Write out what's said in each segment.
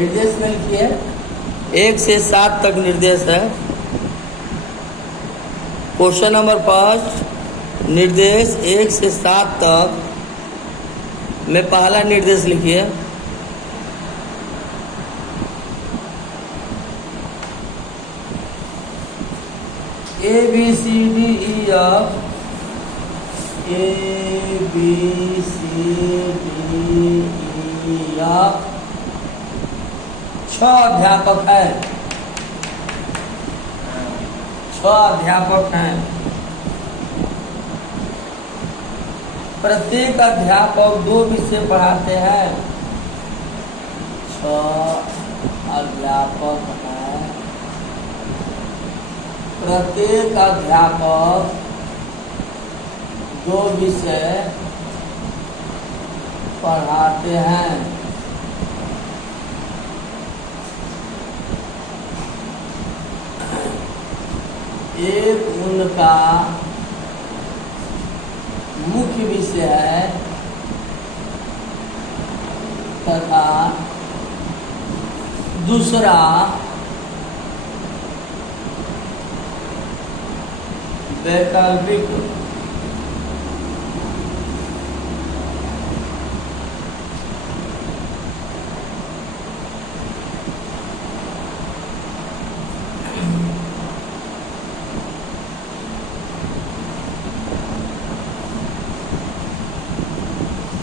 निर्देश में लिखिए 1 से 7 तक निर्देश है। क्वेश्चन नंबर 5 निर्देश 1 से 7 तक में पहला निर्देश लिखिए। A B C D E F A B C D E F 6 अध्यापक हैं। 6 अध्यापक हैं। प्रत्येक अध्यापक 2 विषय पढ़ाते हैं। 6 अध्यापक हैं। प्रत्येक अध्यापक 2 विषय पढ़ाते हैं। एक उनका मुख्य विषय है तथा दूसरा वैकल्पिक।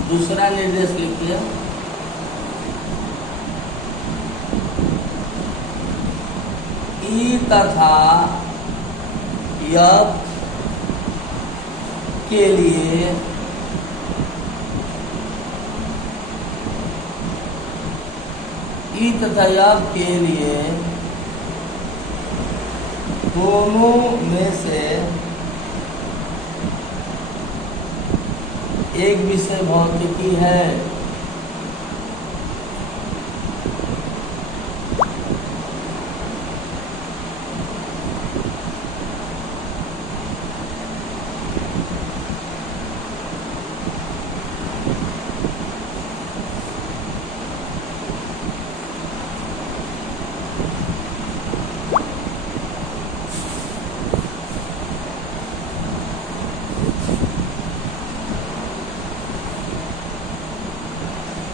दूसरा निर्देश लिखिए ई तथा यफ के लिए ई तथा यफ के लिए दोनों में से एक विषय भौतिकी है।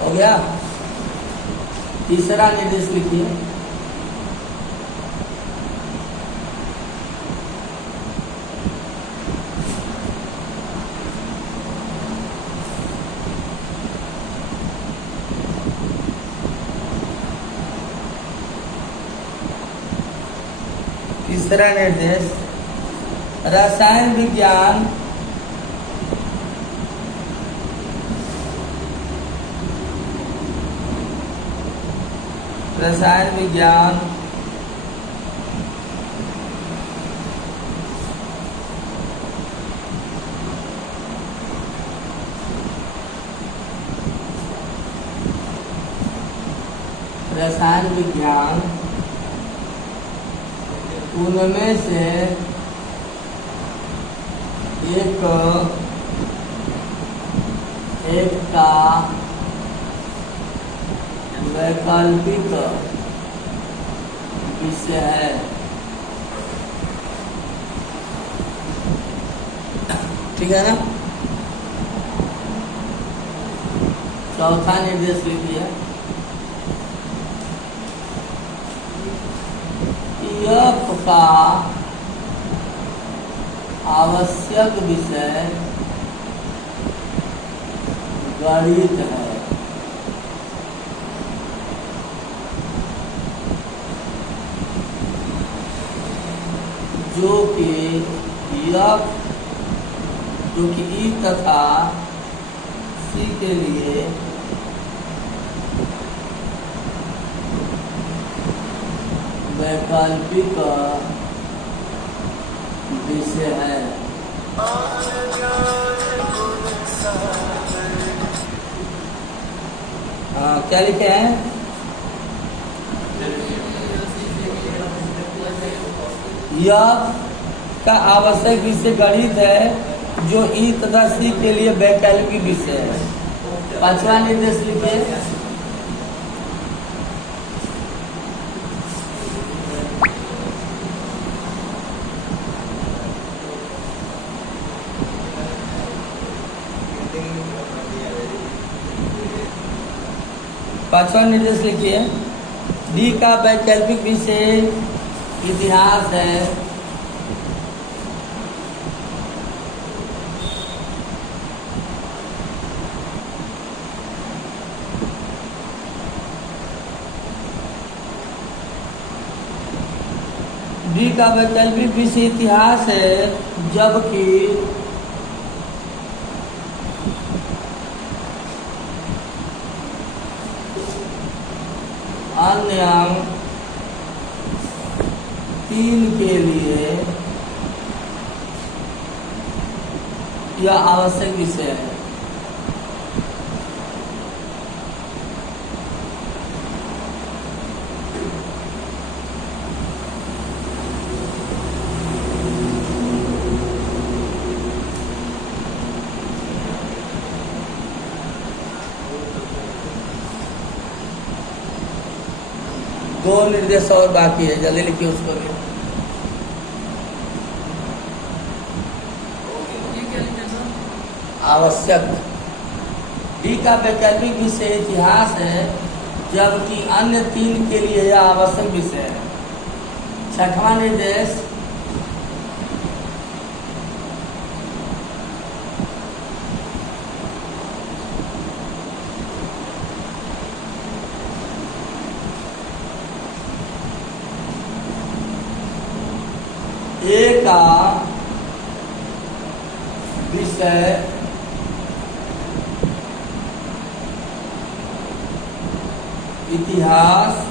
हो गया। तीसरा निर्देश लिखिए तीसरा निर्देश रसायन विज्ञान रसायन विज्ञान उनमें से एक का वैकल्पिक विषय है। ठीक है ना। चौथा निर्देश लिखिए यफ का आवश्यक विषय गणित है। जो कि ई तथा सी के लिए वैकल्पिक विषय है। क्या लिखे हैं? यह का आवश्यक विषय गणित है जो ई तथा सी के लिए वैकल्पिक विषय है। पांचवा निर्देश लिखिए पांचवा निर्देश लिखिए। डी का वैकल्पिक विषय इतिहास है। डी का वैकल्पिक विषय इतिहास है, जबकि अन्य 3 के लिए यह आवश्यक विषय है। दो निर्देश और बाकी है, जल्दी लिखिए उसको भी। आवश्यक। डी का वैकल्पिक विषय इतिहास है, जबकि अन्य 3 के लिए यह आवश्यक विषय है। छठवां निर्देश। ए का विषय इतिहास,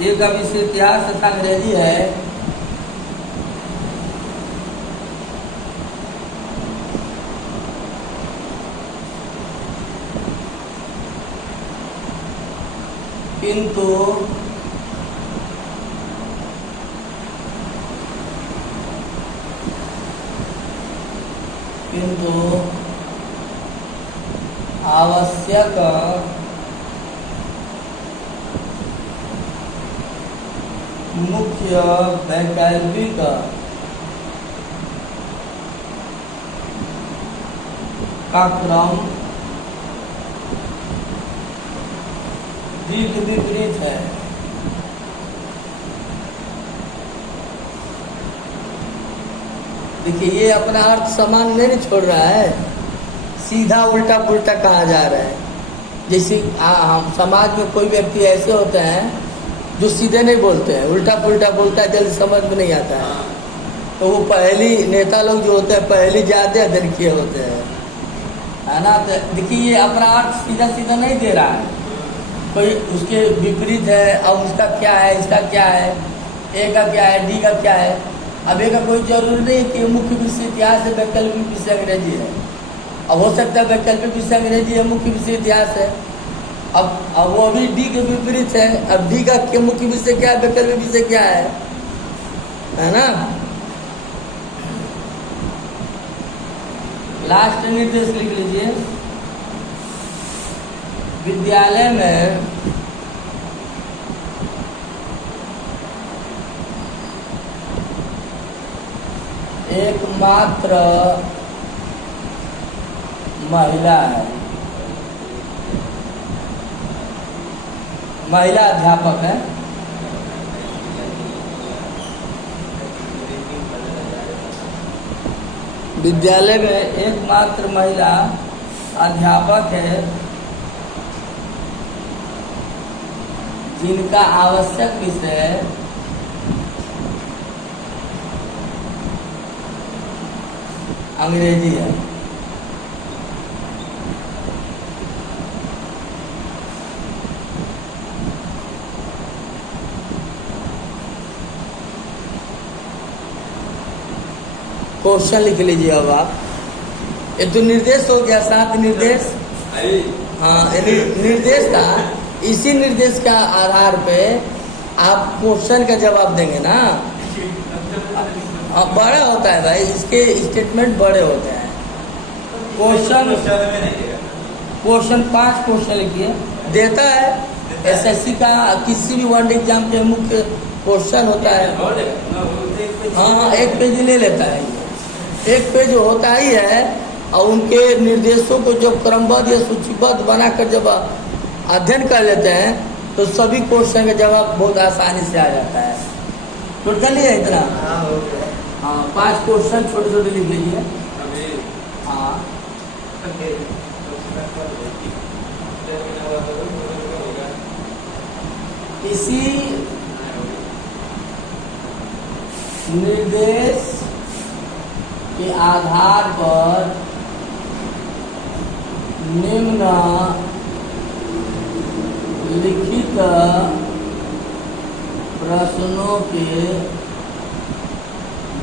ए का विषय इतिहास तथा अंग्रेजी है। किंतु आवश्यक मुख्य वैकल्पिक का क्रम विपरीत है। देखिए, ये अपना अर्थ समान नहीं छोड़ रहा है, सीधा उल्टा पुल्टा कहा जा रहा है। जैसे हम समाज में कोई व्यक्ति ऐसे होते हैं जो सीधे नहीं बोलते हैं, उल्टा पुल्टा बोलता है, जल्दी समझ में नहीं आता है। तो वो पहली नेता लोग जो होते हैं पहली ज्यादा दरकिए होते हैं, है ना। तो देखिए, ये अपना अर्थ सीधा सीधा नहीं दे रहा है, कोई उसके विपरीत है। अब उसका क्या है, इसका क्या है, ए का क्या है, डी का क्या है। अब ए का कोई जरूरी नहीं कि मुख्य विषय इतिहास है, वैकल्पिक विषय अंग्रेजी है। अब हो सकता है वैकल्पिक विषय अंग्रेजी है, मुख्य विषय इतिहास है। अब वो अभी डी के विपरीत है। अब डी का मुख्य विषय क्या है, वैकल्पिक विषय क्या है ना। लास्ट निर्देश लिख लीजिए। विद्यालय में एकमात्र महिला है, महिला अध्यापक है। विद्यालय में एकमात्र महिला अध्यापक है, जिनका आवश्यक विषय अंग्रेजी है। क्वेश्चन लिख लीजिए। अब आप, ये तो निर्देश हो गया, 7 निर्देश। हाँ, निर्देश था। इसी निर्देश का आधार पे आप क्वेश्चन का जवाब देंगे ना। बड़ा होता है भाई, इसके स्टेटमेंट बड़े होते हैं। क्वेश्चन 5 क्वेश्चन लिखिए। देता है एसएससी का, किसी भी वन एग्जाम के मुख्य क्वेश्चन होता है। हाँ, 1 पेज ले लेता है। एक पेज होता ही है, और उनके निर्देशों को जो क्रमबद्ध या सूचीबद्ध बनाकर जब अध्ययन कर लेते हैं तो सभी क्वेश्चन का जवाब बहुत आसानी से आ जाता है। नोट कर लिया इतना? हाँ, 5 क्वेश्चन छोटे छोटे लिख लीजिए। हाँ, इसी निर्देश के आधार पर निम्न लिखित प्रश्नों के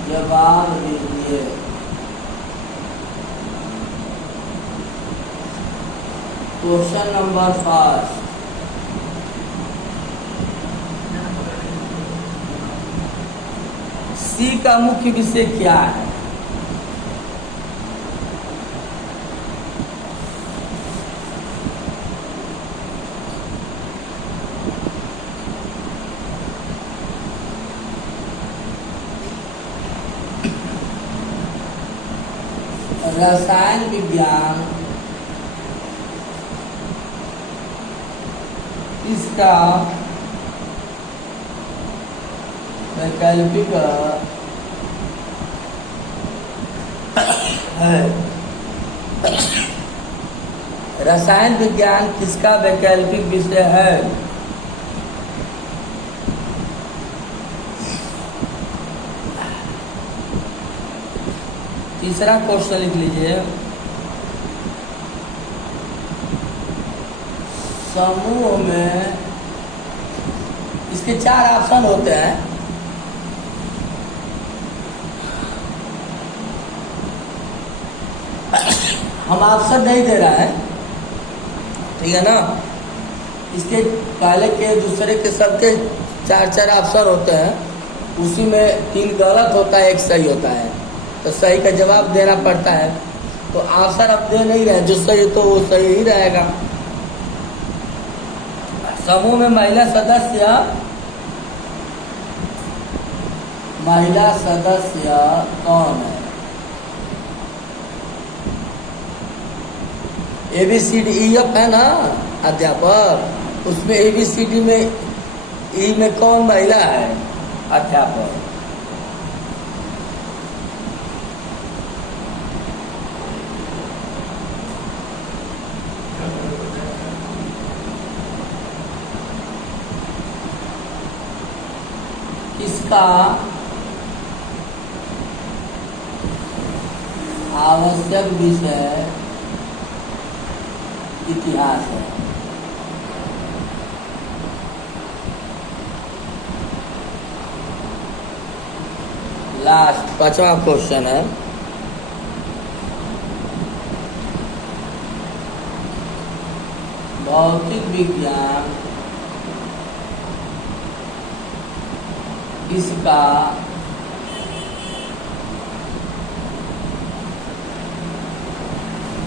जवाब दीजिए। क्वेश्चन नंबर 5, सी का मुख्य विषय क्या है? रसायन विज्ञान इसका वैकल्पिक है। रसायन विज्ञान किसका वैकल्पिक विषय है? तीसरा क्वेश्चन लिख लीजिए। समूह में इसके 4 ऑप्शन होते हैं। हम ऑप्शन नहीं दे रहा है, ठीक है ना? इसके पहले के दूसरे के सबके 4 ऑप्शन होते हैं, उसी में 3 गलत होता है, 1 सही होता है, तो सही का जवाब देना पड़ता है। तो आंसर अब दे नहीं रहे, जो सही तो वो सही ही रहेगा। समूह में महिला सदस्य कौन है? ABCDEF है ना अध्यापक, उसमें ABCD में ई में कौन महिला है? अध्यापक। किसका आवश्यक विषय इतिहास है? लास्ट 5वां क्वेश्चन है। भौतिक विज्ञान इसका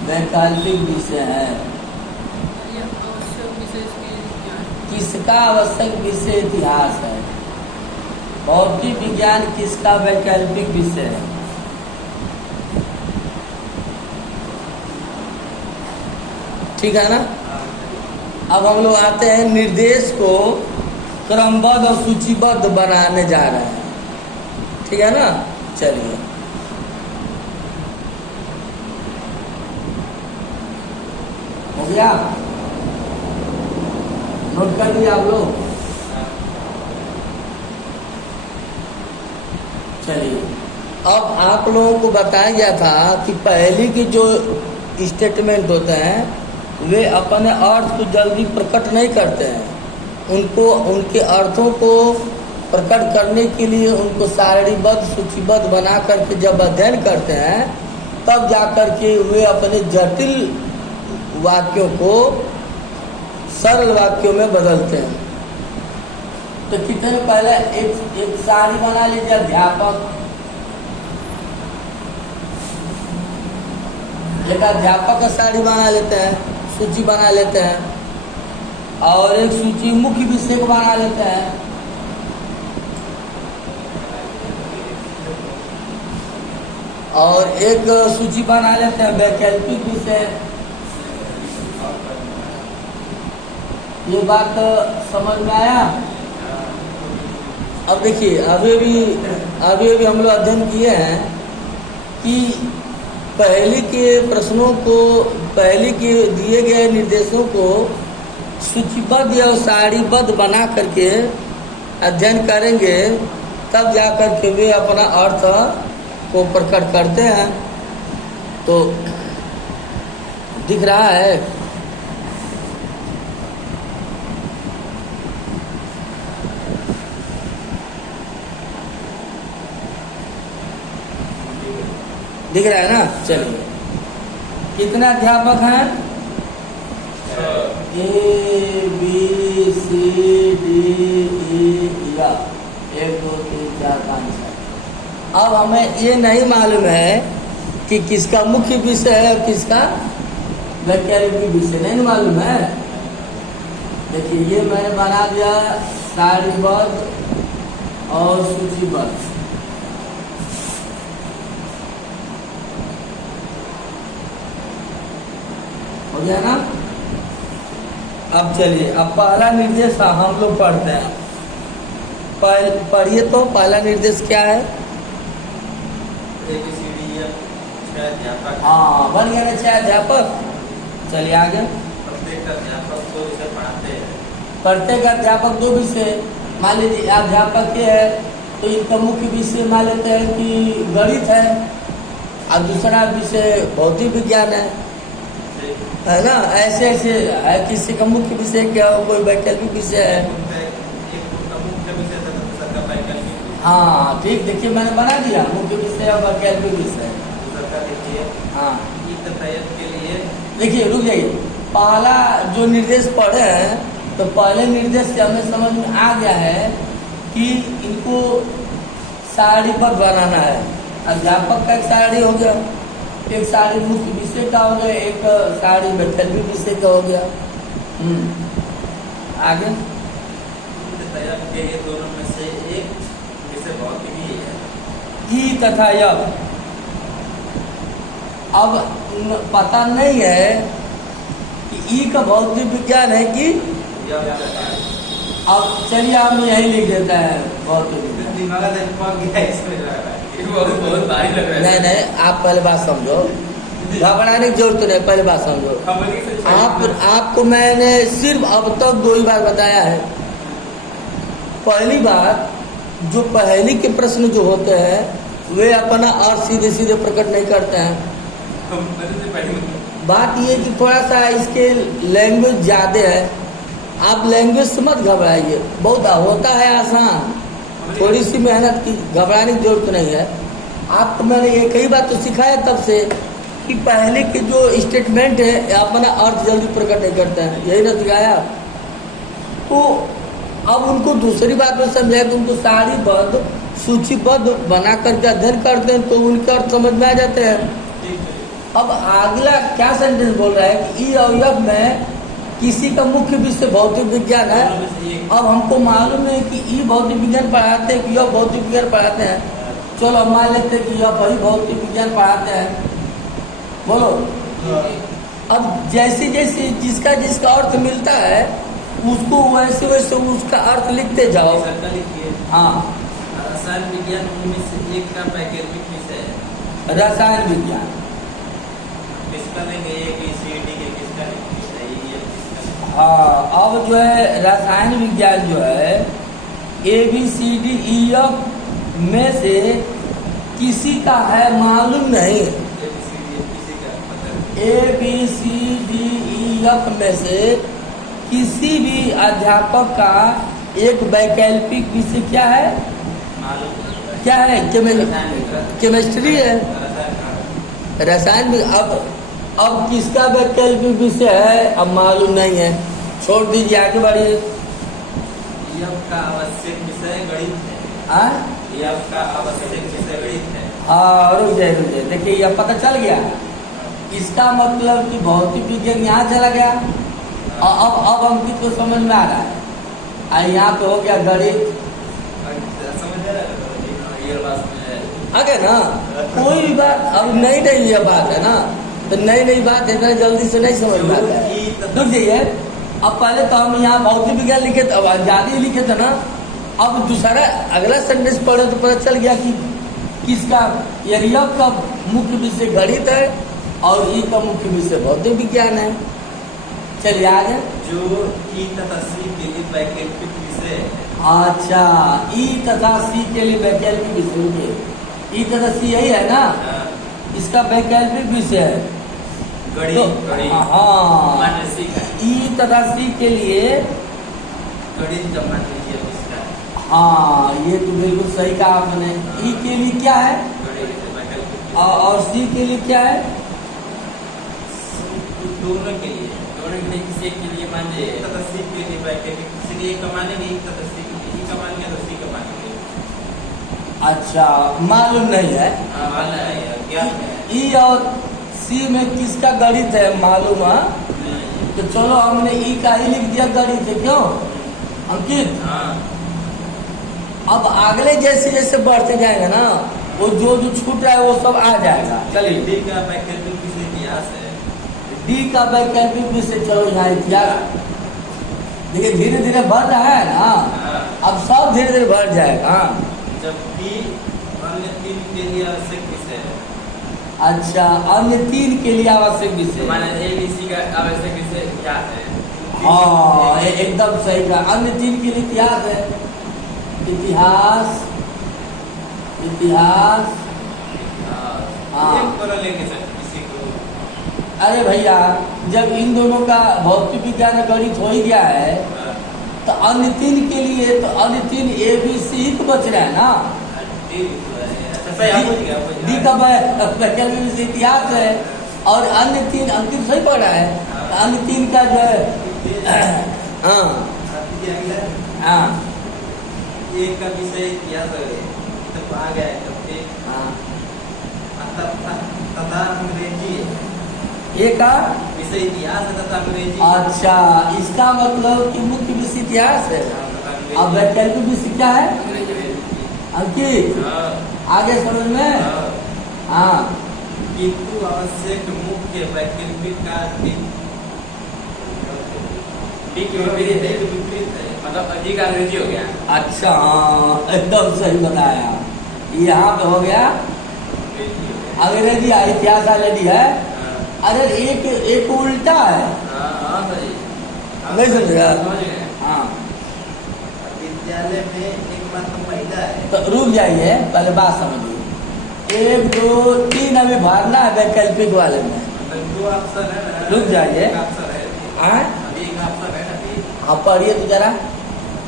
वैकल्पिक विषय है। किसका आवश्यक विषय इतिहास है? भौतिक विज्ञान किसका वैकल्पिक विषय है? ठीक है ना? अब हम लोग आते हैं निर्देश को क्रमबद्ध और सूचीबद्ध बनाने जा रहे हैं, ठीक है ना? चलिए, हो गया? नोट कर दिया आप लोग? चलिए, अब आप लोगों को बताया गया था कि पहली की जो स्टेटमेंट होते हैं वे अपने अर्थ को जल्दी प्रकट नहीं करते हैं। उनको उनके अर्थों को प्रकट करने के लिए उनको सारणीबद्ध सूचीबद्ध बना करके जब अध्ययन करते हैं तब जाकर के वे अपने जटिल वाक्यों को सरल वाक्यों में बदलते हैं। तो कितने पहले एक सारणी बना लीजिए, अध्यापक, एक अध्यापक का सारणी बना लेते हैं, सूची बना लेते हैं, और एक सूची मुख्य विषय को बना लेते हैं। और एक सूची बना लेते हैं वैकल्पिक विषय। ये बात समझ में आया? अब देखिए अभी भी हम लोग अध्ययन किए हैं कि पहले के प्रश्नों को, पहले के दिए गए निर्देशों को सूचीबद्ध या सारणीबद्ध बना करके अध्ययन करेंगे, तब जा करके वे अपना अर्थ को प्रकट करते हैं। तो दिख रहा है दिख रहा है ना? चलिए, कितने अध्यापक हैं? A B C D E F 1 2 3 4 5 6। अब हमें ये नहीं मालूम है कि किसका मुख्य विषय है और किसका वैकल्पिक विषय, नहीं मालूम है। देखिए ये मैंने बना दिया सारणीबद्ध और सूचीबद्ध। हो गया ना? अब चलिए, अब पहला निर्देश हम लोग पढ़ते हैं। पढ़िए तो पहला निर्देश क्या है? हाँ, बन गया ना 6 अध्यापक। चलिए आगे। प्रत्येक अध्यापक 2 विषय पढ़ाते हैं। प्रत्येक अध्यापक 2 विषय। मान लीजिए अध्यापक के है तो इनका मुख्य विषय मान लेते हैं कि गणित है और दूसरा विषय भौतिक विज्ञान है ना? ऐसे ऐसे है। किसी का मुख्य विषय क्या हो, कोई वैकल्पिक विषय है। हाँ ठीक, देखिए मैंने बना दिया मुख्य विषय और वैकल्पिक विषय। हाँ के लिए देखिए, रुक जाइए। पहला जो निर्देश पढ़े हैं तो पहले निर्देश से हमें समझ में आ गया है कि इनको सारणीबद्ध बनाना है। अध्यापक का एक सारणी हो गया, एक सारणी मुख्य विषय का हो गया, एक सारणी वैकल्पिक विषय का हो गया। आगे के दोनों में से एक विषय भौतिक ही है। ई तथा यव। अब पता नहीं है कि ई का भौतिक विज्ञान है कि अब चलिए हम यही लिख देता है भौतिक विज्ञान। बहुत भारी लग रहा है। नहीं, आप पहले बात समझो, घबराने की जरूरत नहीं। पहले बात समझो। आपको मैंने सिर्फ अब तक 2 ही बार बताया है। पहली बात, जो पहली के प्रश्न जो होते हैं वे अपना अर्थ सीधे सीधे प्रकट नहीं करते हैं। बात ये कि थोड़ा सा इसके लैंग्वेज ज़्यादा है। आप लैंग्वेज से मत घबराइए, बहुत होता है आसान, थोड़ी सी मेहनत की, घबराने की जरूरत नहीं है। आपको मैंने ये कई बात तो सिखाया तब से कि पहले के जो स्टेटमेंट है अपना अर्थ जल्दी प्रकट नहीं करते हैं, यही ना सिखाया। तो अब उनको दूसरी बात में समझाया कि उनको सारणीबद्ध सूचीबद्ध बना करके अध्ययन करते हैं तो उनका अर्थ समझ में आ जाते हैं। अब अगला क्या सेंटेंस बोल रहा है कि ई और यव में किसी का मुख्य विषय भौतिक विज्ञान है। अब हमको मालूम है कि ई भौतिक विज्ञान पढ़ाते हैं कि यह भौतिक विज्ञान पढ़ाते हैं। चलो हम मान लेते हैं कि यह वही भौतिक विज्ञान पढ़ाते हैं। बोलो। अब जैसे जैसे जिसका जिसका अर्थ मिलता है उसको वैसे वैसे उसका अर्थ लिखते जाओ। हाँ, रसायन विज्ञान उनमें से एक का वैकल्पिक विषय है। रसायन विज्ञान किसका लेंगे? ए बी सी डी के किसका लेंगे? हाँ, अब जो है रसायन विज्ञान जो है A B C D E F में से किसी का है मालूम नहीं। A B C D E F में से किसी भी अध्यापक का एक वैकल्पिक विषय क्या है? क्या है? केमिस्ट्री है, रसायन में। अब किसका वैकल्पिक विषय है अब मालूम नहीं है, छोड़ दीजिए, आगे बढ़िए। का आवश्यक विषय गणित है। का आवश्यक विषय गणित है। हाँ, रुक जाए। देखिए यह पता चल गया। इसका मतलब कि भौतिक विज्ञान यहाँ चला गया। अब अंकित को समझ में आ रहा है। यहाँ पे हो गया गणित। आ गए ना। कोई भी बात अब नई नई ये बात है ना, तो नई नई बात इतना जल्दी से नहीं समझ में आता है। रुक जाइए, अब पहले तो हम यहाँ भौतिक विज्ञान लिखे थे, अब आजादी लिखे थे ना। अब दूसरा अगला सेंटेंस पढ़े तो पता चल गया कि किसका, यह का मुख्य विषय गणित है और ई का मुख्य विषय भौतिक विज्ञान है। चलिए आगे। जो ई तथा सी के लिए वैकल्पिक विषय है। अच्छा, ई तथा सी के लिए वैकल्पिक विषय, ई तथा सी यही है ना, इसका वैकल्पिक विषय है गणित। हाँ, मान सी का ई तथा सी के लिए गणित का मान लीजिए इसका। हाँ, ये तो बिल्कुल सही कहा आपने। ई के लिए क्या है गणित वैकल्पिक और सी के लिए क्या है? दोनों के लिए किसी एक के लिए मान लीजिए तथा सी के लिए वैकल्पिक, किसी एक का मानेंगे ई तथा सी के लिए, ई का मान लिया तो सी का मानेंगे। अच्छा, मालूम नहीं है। मालूम नहीं है, ज्ञात है। ई और सी में किसका गणित है मालूम है? तो चलो हमने ई का ही लिख दिया गणित है, क्यों अंकित? हाँ। अब अगले जैसे जैसे बढ़ते जाएंगे ना, वो जो जो छूट रहा है वो सब आ जाएगा। चलिए, डी का वैकल्पिक विषय इतिहास है। डी का वैकल्पिक विषय, चलो यहाँ इतिहास। देखिए धीरे धीरे बढ़ रहा है ना, अब सब धीरे धीरे बढ़ जाएगा। जबकि अन्य तीन के लिए आवश्यक विषय है। अच्छा, अन्य तीन के लिए आवश्यक विषय, माने ABC का आवश्यक विषय इतिहास है। हाँ एकदम सही कहा। अन्य तीन के लिए इतिहास है, इतिहास इतिहास। हाँ। एक पर लेंगे सर किसी को। अरे भैया, जब इन दोनों का भौतिक विज्ञान गणित हो ही गया है, तो अन्य तीन के लिए तो अन्य तीन ABC ही तो बच रहा है ना। डी का वैकल्पिक विषय इतिहास है और अन्य तीन अंतिम सही पढ़ा है, तो अन्य तीन का जो है हाँ हाँ एक का विषय इतिहास है, तब आ गया है। तथा अंग्रेजी है। एक का विषय इतिहास है तथा अंग्रेजी। अच्छा, इसका मतलब कि मुख्य विषय इतिहास है। अब वैकल्पिक विषय क्या है अंकित? आगे समझ में? हाँ, किंतु आवश्यक मुख्य वैकल्पिक का विपरीत है, मतलब अधिक अंग्रेजी हो गया। अच्छा हाँ, एकदम सही बताया। यहाँ पे हो गया अंग्रेजी, इतिहास ऑलरेडी है। अरे एक उल्टा है, नहीं समझ रहा? हाँ, विद्यालय में एक मात्र महिला है। तो रुक जाइए, पहले बात समझिए। 1 2 3 अभी भरना है वैकल्पिक वाले में। दो अक्षर है ना, रुक जाइए। एक अक्षर है अभी, एक अक्षर है अभी। हाँ पढ़िए तो जरा।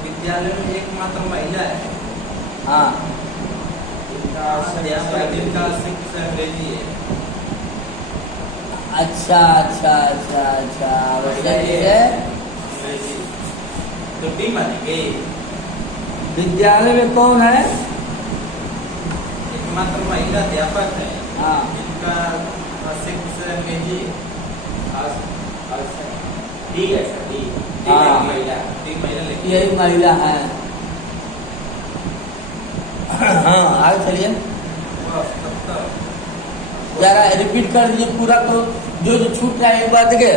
विद्यालय में एकमात्र महिला है। हाँ, अध्यापक का शिक्षा अंग्रेजी है। अच्छा अच्छा अच्छा अच्छा, अंग्रेजी तो डी मानेंगे। विद्यालय में कौन है? एकमात्र महिला अध्यापक है। हाँ, इनका शिक्षा अंग्रेजी डी है सर, डी महिला, डी महिला लिखिए। यही महिला है। हाँ आगे चलिए, जरा रिपीट कर दीजिए पूरा, तो जो जो छूट रहा है एक बार देखिए।